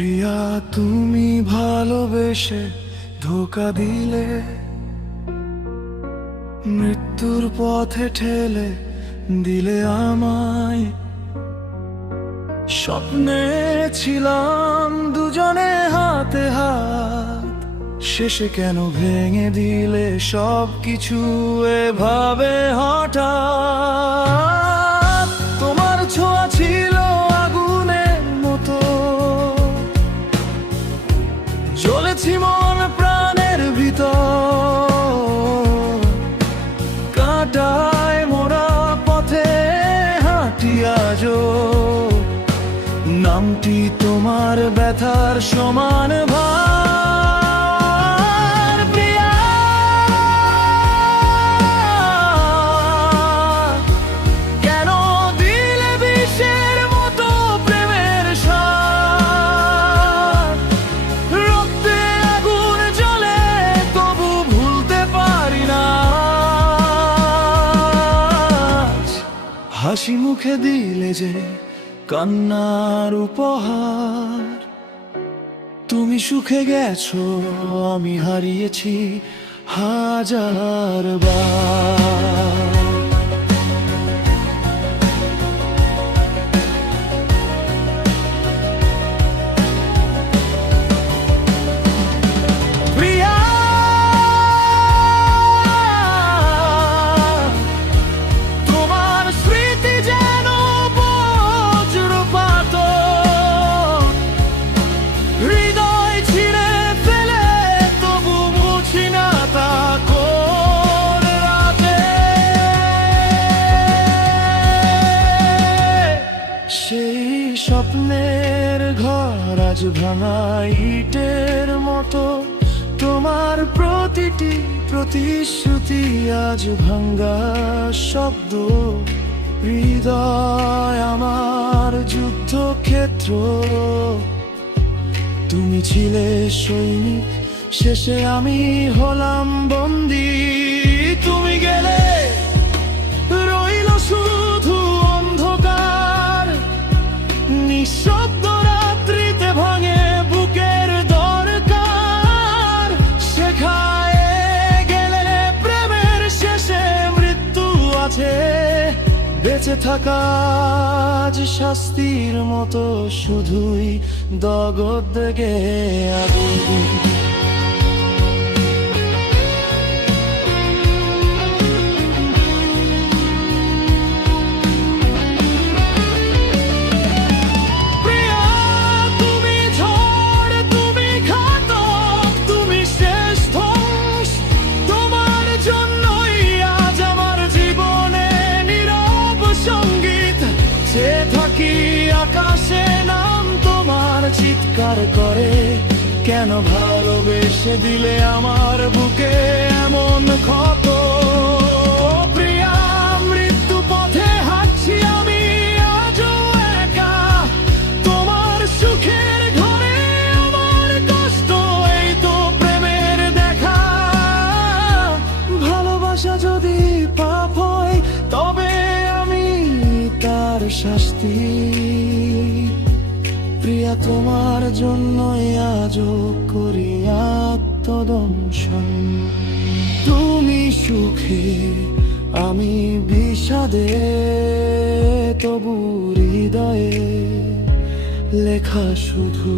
প্রিয়া, তুমি ভালোবেসে ধোঁকা দিলে, মৃত্যুর পথে ঠেলে দিলে আমায়। স্বপ্নে ছিলাম দুজনে হাতে হাত, শেষে কেন ভেঙে দিলে সব কিছু এভাবে হঠাৎ? তোমার ছোঁয়া ছিল আগুনের মতো, জ্বলেছি মন প্রাণের ভিতর। কাঁটায় মোরা পথে হাঁটি আজও, নামটি তোমার ব্যথার সমান ভার। প্রিয়া, কেন দিলে বিষের মতো প্রেমের স্বাদ? রক্তে আগুন জ্বলে তবু ভুলতে পারি না। হাসি মুখে দিলে যে কান্নার উপহার, তুমি সুখে গেছো, আমি হারিয়েছি হাজার বার। প্রিয়া, তোমার স্মৃতি যেন বজ্রপাত, হৃদয় ছিঁড়ে ফেলে তবু মুছি না তা কোন রাতে। সেই স্বপ্নের ঘর আজ ভাঙা ইটের মতো, তোমার প্রতিটি প্রতিশ্রুতি আজ ভাঙ্গা শব্দ। হৃদয় আমার যুদ্ধক্ষেত্র, তুমি ছিলে সৈনিক, শেষে আমি হলাম বন্দী। তুমি গেলে রইল শুধু অন্ধকার, নিঃশব্দ রাত্রিতে ভাঙে বুকের দরকার। শেখায় গেলে প্রেমের শেষে মৃত্যু আছে, বেঁচে থাকা আজ শাস্তির মতো, শুধুই দগদ দেগে আগুন। প্রিয়া, তুমি ঝড়, তুমি ঘাতক, তুমি শেষ ধ্বংস। তোমার জন্যই আজ আমার জীবনে নীরব সঙ্গীত। যে থাকি আকাশে নাম তোমার চিৎকার করে, কেন ভালোবেসে দিলে আমার বুকে এমন ক্ষত? প্রিয়া, মৃত্যু পথে হাঁটছি আমি আজও একা, তোমার সুখের ঘরে আমার কষ্ট। এই তো প্রেমের দেখা, ভালোবাসা যদি পাপ হয় তবে আমি তার শাস্তি। প্রিয়া, তোমার জন্যই আজও করি আত্মদংশন। তুমি সুখে, আমি বিষাদে, তবু হৃদয়ে লেখা শুধু